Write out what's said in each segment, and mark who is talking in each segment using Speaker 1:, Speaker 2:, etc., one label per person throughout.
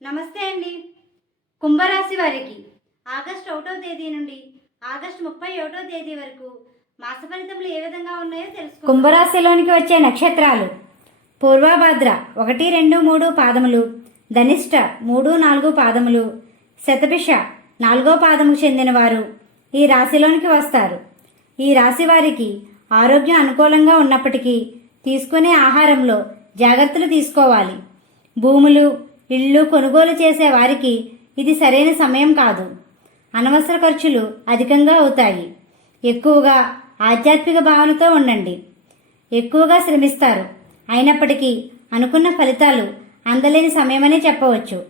Speaker 1: నమస్తే అండి. కుంభరాశి వారికి ఆగస్టు ఒకటో తేదీ నుండి ఆగస్టు ముప్పై ఒకటో తేదీ వరకు మాస ఫలితములు ఏ విధంగా ఉన్నాయో తెలుసు కుంభరాశిలోనికి వచ్చే నక్షత్రాలు పూర్వభద్ర ఒకటి రెండు మూడు పాదములు ధనిష్ట మూడు నాలుగు పాదములు శతభిష నాలుగో పాదముకు చెందినవారు ఈ రాశిలోనికి వస్తారు. ఈ రాశి వారికి ఆరోగ్యం అనుకూలంగా ఉన్నప్పటికీ తీసుకునే ఆహారంలో జాగ్రత్తలు తీసుకోవాలి. భూములు ఇళ్ళు కొనుగోలు చేసే వారికి ఇది సరైన సమయం కాదు. అనవసర ఖర్చులు అధికంగా అవుతాయి. ఎక్కువగా ఆధ్యాత్మిక భావనతో ఉండండి. ఎక్కువగా శ్రమిస్తారు. అయినప్పటికీ అనుకున్న ఫలితాలు అందలేని సమయమనే చెప్పవచ్చు.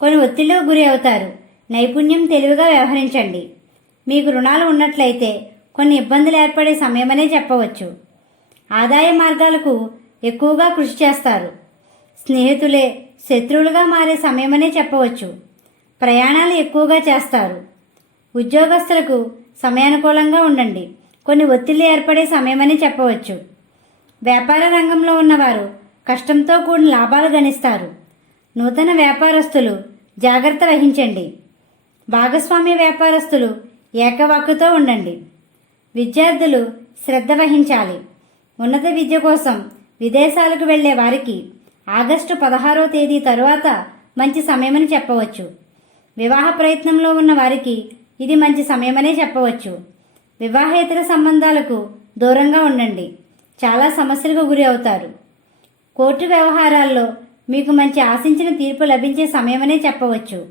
Speaker 1: కొన్ని ఒత్తిడిలో గురి అవుతారు. నైపుణ్యం తెలివిగా వ్యవహరించండి. మీకు రుణాలు ఉన్నట్లయితే కొన్ని ఇబ్బందులు ఏర్పడే సమయమనే చెప్పవచ్చు. ఆదాయ మార్గాలకు ఎక్కువగా కృషి చేస్తారు. స్నేహితులే శత్రువులుగా మారే సమయమనే చెప్పవచ్చు. ప్రయాణాలు ఎక్కువగా చేస్తారు. ఉద్యోగస్తులకు సమయానుకూలంగా ఉండండి. కొన్ని ఒత్తిళ్ళు ఏర్పడే సమయమని చెప్పవచ్చు. వ్యాపార రంగంలో ఉన్నవారు కష్టంతో కూడిన లాభాలు గణిస్తారు. నూతన వ్యాపారస్తులు జాగ్రత్త వహించండి. భాగస్వామ్య వ్యాపారస్తులు ఏకవాక్కుతో ఉండండి. విద్యార్థులు శ్రద్ధ వహించాలి. ఉన్నత విద్య కోసం విదేశాలకు వెళ్ళే వారికి ఆగస్టు పదహారో తేదీ తరువాత మంచి సమయమని చెప్పవచ్చు. వివాహ ప్రయత్నంలో ఉన్న వారికి ఇది మంచి సమయమనే చెప్పవచ్చు. వివాహేతర సంబంధాలకు దూరంగా ఉండండి. చాలా సమస్యలకు గురి అవుతారు. కోర్టు వ్యవహారాల్లో మీకు మంచి ఆశించిన తీర్పు లభించే సమయమనే చెప్పవచ్చు.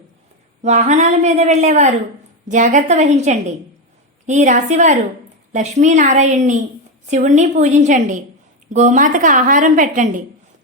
Speaker 1: వాహనాల మీద వెళ్ళేవారు జాగ్రత్త వహించండి. ఈ రాశివారు లక్ష్మీనారాయణ్ణి శివుణ్ణి పూజించండి. గోమాతకు ఆహారం పెట్టండి.